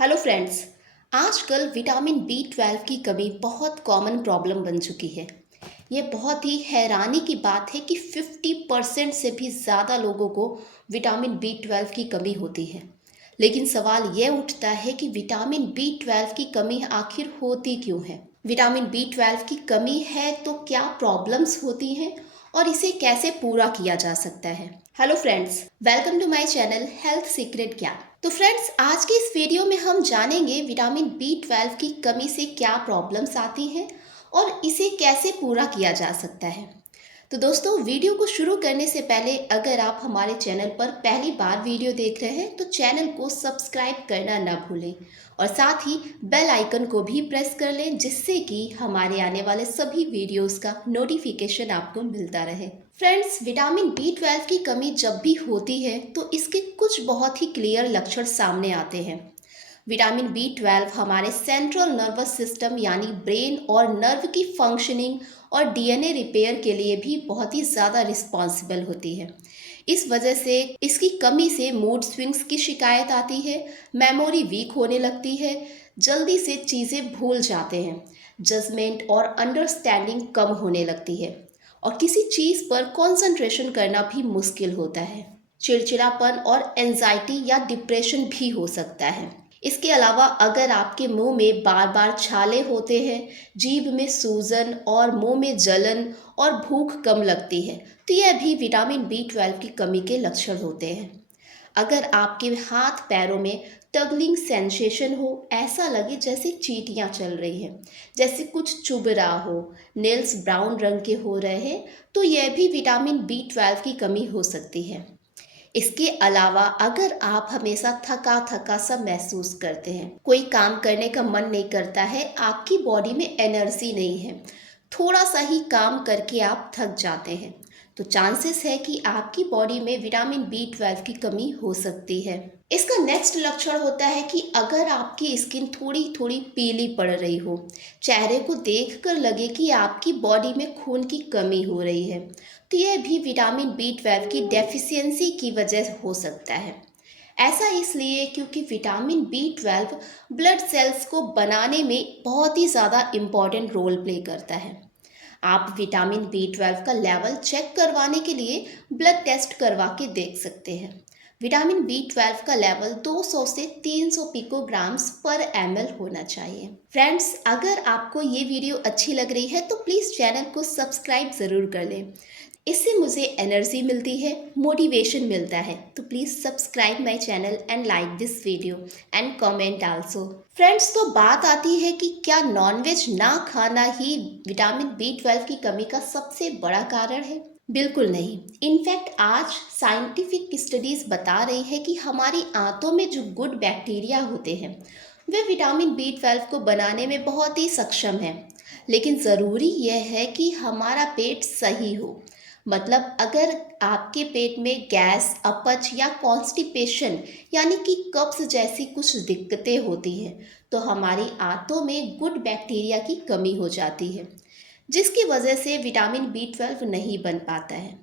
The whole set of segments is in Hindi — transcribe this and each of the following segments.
Hello friends. आजकल विटामिन बी 12 की कमी बहुत कॉमन प्रॉब्लम बन चुकी है। ये बहुत ही हैरानी की बात है कि 50% से भी ज़्यादा लोगों को विटामिन बी 12 की कमी होती है। लेकिन सवाल ये उठता है कि विटामिन बी 12 की कमी आखिर होती क्यों है। विटामिन बी 12 की कमी है तो क्या प्रॉब्लम्स होती हैं और इसे कैसे पूरा किया जा सकता है। Hello friends, welcome to my channel health secret Gyan. तो फ्रेंड्स, आज के इस वीडियो में हम जानेंगे विटामिन बी 12 की कमी से क्या प्रॉब्लम्स आती हैं और इसे कैसे पूरा किया जा सकता है। तो दोस्तों, वीडियो को शुरू करने से पहले अगर आप हमारे चैनल पर पहली बार वीडियो देख रहे हैं तो चैनल को सब्सक्राइब करना ना भूलें और साथ ही बेल आइकन को भी प्रेस कर लें, जिससे कि हमारे आने वाले सभी वीडियोस का नोटिफिकेशन आपको मिलता रहे। फ्रेंड्स, विटामिन बी 12 की कमी जब भी होती है तो इसके कुछ बहुत ही क्लियर लक्षण सामने आते हैं। विटामिन बी 12 हमारे सेंट्रल नर्वस सिस्टम यानी ब्रेन और नर्व की फंक्शनिंग और डीएनए रिपेयर के लिए भी बहुत ही ज़्यादा रिस्पॉन्सिबल होती है। इस वजह से इसकी कमी से मूड स्विंग्स की शिकायत आती है, मेमोरी वीक होने लगती है, जल्दी से चीज़ें भूल जाते हैं, जजमेंट और अंडरस्टैंडिंग कम होने लगती है और किसी चीज़ पर कंसंट्रेशन करना भी मुश्किल होता है। चिड़चिड़ापन और एंजाइटी या डिप्रेशन भी हो सकता है। इसके अलावा अगर आपके मुंह में बार बार छाले होते हैं, जीभ में सूजन और मुंह में जलन और भूख कम लगती है, तो यह भी विटामिन बी 12 की कमी के लक्षण होते हैं। अगर आपके हाथ पैरों में टगलिंग सेंसेशन हो, ऐसा लगे जैसे चींटियां चल रही हैं, जैसे कुछ चुभ रहा हो, नेल्स ब्राउन रंग के हो रहे हैं, तो यह भी विटामिन बी 12 की कमी हो सकती है। इसके अलावा अगर आप हमेशा थका थका सा महसूस करते हैं, कोई काम करने का मन नहीं करता है, आपकी बॉडी में एनर्जी नहीं है, थोड़ा सा ही काम करके आप थक जाते हैं, तो चांसेस है कि आपकी बॉडी में विटामिन बी 12 की कमी हो सकती है। इसका नेक्स्ट लक्षण होता है कि अगर आपकी स्किन थोड़ी थोड़ी पीली पड़ रही हो, चेहरे को देखकर लगे कि आपकी बॉडी में खून की कमी हो रही है, तो यह भी विटामिन बी 12 की डेफिशिएंसी की वजह हो सकता है। ऐसा इसलिए क्योंकि विटामिन बी 12 ब्लड सेल्स को बनाने में बहुत ही ज़्यादा इम्पॉर्टेंट रोल प्ले करता है। आप विटामिन बी 12 का लेवल चेक करवाने के लिए ब्लड टेस्ट करवा के देख सकते हैं। विटामिन बी 12 का लेवल 200 से 300 पिकोग्राम्स पर ml होना चाहिए। फ्रेंड्स, अगर आपको ये वीडियो अच्छी लग रही है तो प्लीज़ चैनल को सब्सक्राइब ज़रूर कर लें। इससे मुझे एनर्जी मिलती है, मोटिवेशन मिलता है। तो please subscribe my channel and like this video and comment also. Friends, तो बात आती है कि क्या नॉनवेज ना खाना ही विटामिन बी 12 की कमी का सबसे बड़ा कारण है? बिल्कुल नहीं। इनफैक्ट आज साइंटिफिक स्टडीज़ बता रही है कि हमारी आंतों में जो गुड बैक्टीरिया होते हैं वे विटामिन बी 12 को बनाने में बहुत ही सक्षम हैं। लेकिन ज़रूरी यह है कि हमारा पेट सही हो। मतलब अगर आपके पेट में गैस, अपच या कॉन्स्टिपेशन यानी कि कब्ज जैसी कुछ दिक्कतें होती हैं, तो हमारी आंतों में गुड बैक्टीरिया की कमी हो जाती है, जिसकी वजह से विटामिन बी 12 नहीं बन पाता है।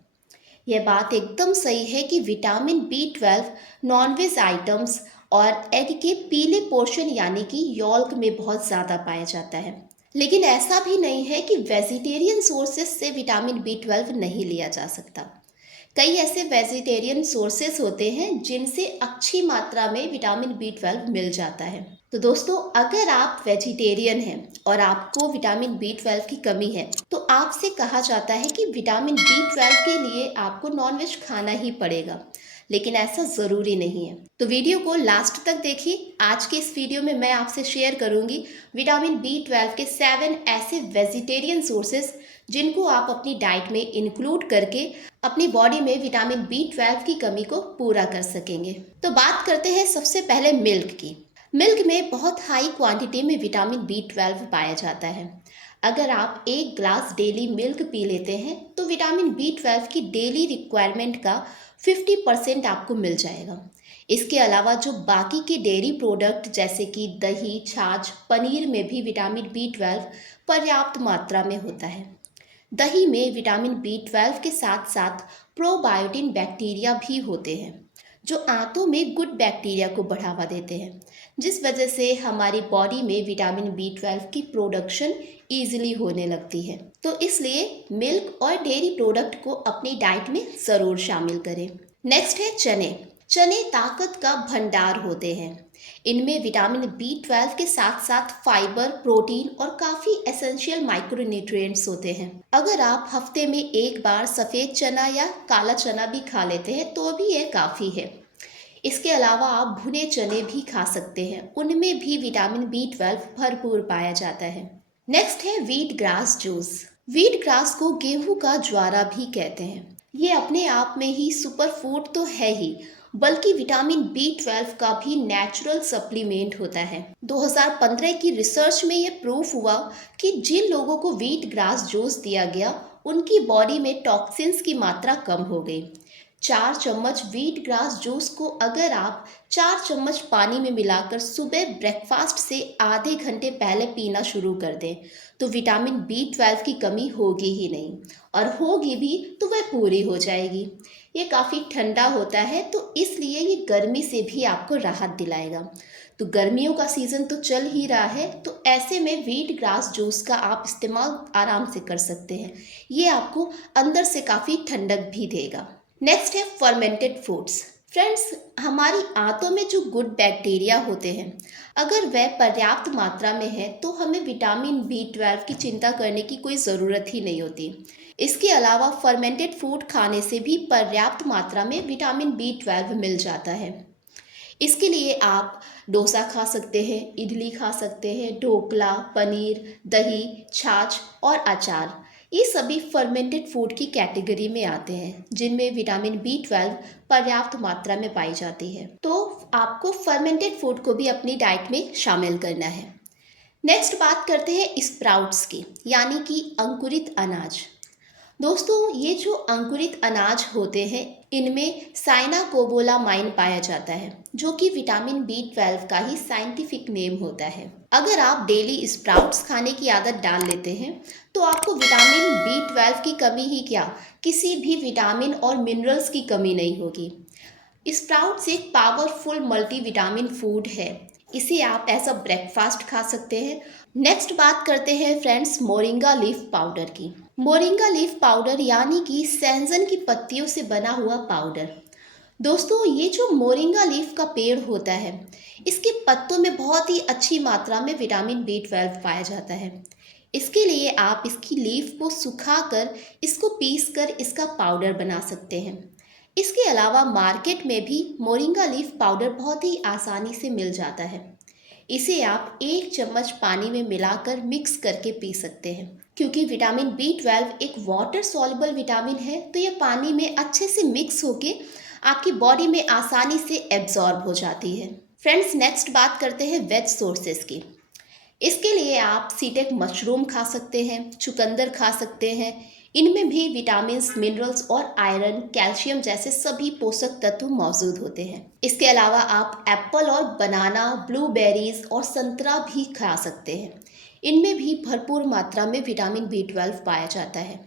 यह बात एकदम सही है कि विटामिन बी 12 नॉनवेज आइटम्स और एग के पीले पोर्शन यानी कि यॉल्क में बहुत ज़्यादा पाया जाता है। लेकिन ऐसा भी नहीं है कि वेजिटेरियन सोर्सेस से विटामिन बी 12 नहीं लिया जा सकता। कई ऐसे वेजिटेरियन सोर्सेस होते हैं जिनसे अच्छी मात्रा में विटामिन बी 12 मिल जाता है। तो दोस्तों, अगर आप वेजिटेरियन हैं और आपको विटामिन बी 12 की कमी है तो आपसे कहा जाता है कि विटामिन बी 12 के लिए आपको नॉनवेज खाना ही पड़ेगा, लेकिन ऐसा ज़रूरी नहीं है। तो वीडियो को लास्ट तक देखिए। आज के इस वीडियो में मैं आपसे शेयर करूंगी विटामिन बी 12 के 7 ऐसे वेजिटेरियन सोर्सेस जिनको आप अपनी डाइट में इंक्लूड करके अपनी बॉडी में विटामिन बी 12 की कमी को पूरा कर सकेंगे। तो बात करते हैं सबसे पहले मिल्क की। मिल्क में बहुत हाई क्वांटिटी में विटामिन बी 12 पाया जाता है। अगर आप 1 ग्लास डेली मिल्क पी लेते हैं तो विटामिन बी 12 की डेली रिक्वायरमेंट का 50% आपको मिल जाएगा। इसके अलावा जो बाकी के डेयरी प्रोडक्ट जैसे कि दही, छाछ, पनीर में भी विटामिन बी 12 पर्याप्त मात्रा में होता है। दही में विटामिन बी 12 के साथ साथ प्रोबायोटिन बैक्टीरिया भी होते हैं जो आंतों में गुड बैक्टीरिया को बढ़ावा देते हैं, जिस वजह से हमारी बॉडी में विटामिन B12 की प्रोडक्शन ईजिली होने लगती है। तो इसलिए मिल्क और डेयरी प्रोडक्ट को अपनी डाइट में ज़रूर शामिल करें। नेक्स्ट है चने। चने ताकत का भंडार होते हैं। इनमें विटामिन B12 के साथ साथ फाइबर, प्रोटीन और काफ़ी एसेंशियल माइक्रोन्यूट्रिएंट्स होते हैं। अगर आप हफ्ते में एक बार सफ़ेद चना या काला चना भी खा लेते हैं तो भी ये काफ़ी है। इसके अलावा आप भुने चने भी खा सकते हैं, उनमें भी विटामिन B12 भरपूर पाया जाता है। नेक्स्ट है wheat grass juice. Wheat grass को गेहूं का ज्वारा भी कहते हैं। ये अपने आप में ही सुपर फूड तो है ही, बल्कि विटामिन B12 का भी नेचुरल सप्लीमेंट होता है। 2015 की रिसर्च में ये प्रूफ हुआ कि जिन लोगों को व्हीट ग्रास जूस दिया गया उनकी बॉडी में टॉक्सिन्स की मात्रा कम हो गई। 4 चम्मच व्हीट ग्रास जूस को अगर आप 4 चम्मच पानी में मिलाकर सुबह ब्रेकफास्ट से आधे घंटे पहले पीना शुरू कर दें तो विटामिन B12 की कमी होगी ही नहीं, और होगी भी तो वह पूरी हो जाएगी। ये काफ़ी ठंडा होता है तो इसलिए ये गर्मी से भी आपको राहत दिलाएगा। तो गर्मियों का सीज़न तो चल ही रहा है, तो ऐसे में व्हीट ग्रास जूस का आप इस्तेमाल आराम से कर सकते हैं। ये आपको अंदर से काफ़ी ठंडक भी देगा। नेक्स्ट है फर्मेंटेड फूड्स। फ्रेंड्स, हमारी आंतों में जो गुड बैक्टीरिया होते हैं, अगर वह पर्याप्त मात्रा में है तो हमें विटामिन B12 की चिंता करने की कोई ज़रूरत ही नहीं होती। इसके अलावा फर्मेंटेड फूड खाने से भी पर्याप्त मात्रा में विटामिन B12 मिल जाता है। इसके लिए आप डोसा खा सकते हैं, इडली खा सकते हैं, ढोकला, पनीर, दही, छाछ और अचार, ये सभी फर्मेंटेड फूड की कैटेगरी में आते हैं जिनमें विटामिन B12 पर्याप्त मात्रा में पाई जाती है। तो आपको फर्मेंटेड फूड को भी अपनी डाइट में शामिल करना है। नेक्स्ट बात करते हैं स्प्राउट्स की, यानी कि अंकुरित अनाज। दोस्तों, ये जो अंकुरित अनाज होते हैं इनमें साइनाकोबोलामाइन पाया जाता है, जो कि विटामिन B12 का ही साइंटिफिक नेम होता है। अगर आप डेली स्प्राउट्स खाने की आदत डाल लेते हैं तो आपको विटामिन B12 की कमी ही क्या, किसी भी विटामिन और मिनरल्स की कमी नहीं होगी। स्प्राउट्स एक पावरफुल मल्टीविटामिन फूड है। इसे आप एज अ ब्रेकफास्ट खा सकते हैं। नेक्स्ट बात करते हैं फ्रेंड्स मोरिंगा लीफ पाउडर की। मोरिंगा लीफ पाउडर यानी कि सहजन की पत्तियों से बना हुआ पाउडर। दोस्तों, ये जो मोरिंगा लीफ का पेड़ होता है, इसके पत्तों में बहुत ही अच्छी मात्रा में विटामिन B12 पाया जाता है। इसके लिए आप इसकी लीफ को सुखाकर इसको पीसकर इसका पाउडर बना सकते हैं। इसके अलावा मार्केट में भी मोरिंगा लीफ पाउडर बहुत ही आसानी से मिल जाता है। इसे आप 1 चम्मच पानी में मिलाकर मिक्स करके पी सकते हैं। क्योंकि विटामिन B12 एक वाटर सॉल्युबल विटामिन है तो ये पानी में अच्छे से मिक्स होके आपकी बॉडी में आसानी से एब्जॉर्ब हो जाती है। फ्रेंड्स, नेक्स्ट बात करते हैं वेज सोर्सेज की। इसके लिए आप सीटेक मशरूम खा सकते हैं, चुकंदर खा सकते हैं। इनमें भी विटामिन्स, मिनरल्स और आयरन, कैल्शियम जैसे सभी पोषक तत्व मौजूद होते हैं। इसके अलावा आप एप्पल और बनाना, ब्लूबेरीज और संतरा भी खा सकते हैं। इनमें भी भरपूर मात्रा में विटामिन B12 पाया जाता है।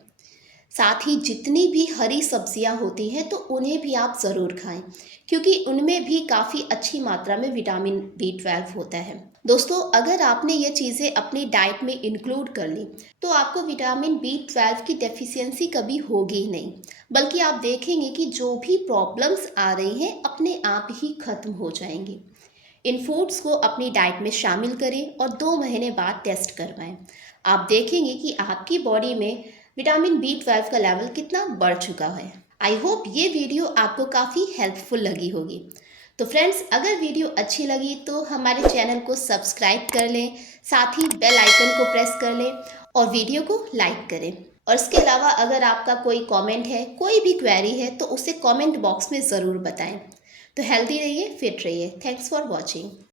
साथ ही जितनी भी हरी सब्जियां होती हैं तो उन्हें भी आप ज़रूर खाएं, क्योंकि उनमें भी काफ़ी अच्छी मात्रा में विटामिन B12 होता है। दोस्तों, अगर आपने ये चीज़ें अपनी डाइट में इंक्लूड कर ली तो आपको विटामिन B12 की डेफिशिएंसी कभी होगी ही नहीं, बल्कि आप देखेंगे कि जो भी प्रॉब्लम्स आ रही हैं अपने आप ही खत्म हो जाएंगी। इन फूड्स को अपनी डाइट में शामिल करें और 2 महीने बाद टेस्ट करवाएं। आप देखेंगे कि आपकी बॉडी में विटामिन B12 का लेवल कितना बढ़ चुका है। आई होप ये वीडियो आपको काफ़ी हेल्पफुल लगी होगी। तो फ्रेंड्स, अगर वीडियो अच्छी लगी तो हमारे चैनल को सब्सक्राइब कर लें, साथ ही बेल आइकन को प्रेस कर लें और वीडियो को लाइक करें। और इसके अलावा अगर आपका कोई कमेंट है, कोई भी क्वेरी है तो उसे कमेंट बॉक्स में ज़रूर बताएं। तो हेल्दी रहिए, फिट रहिए। Thanks for watching.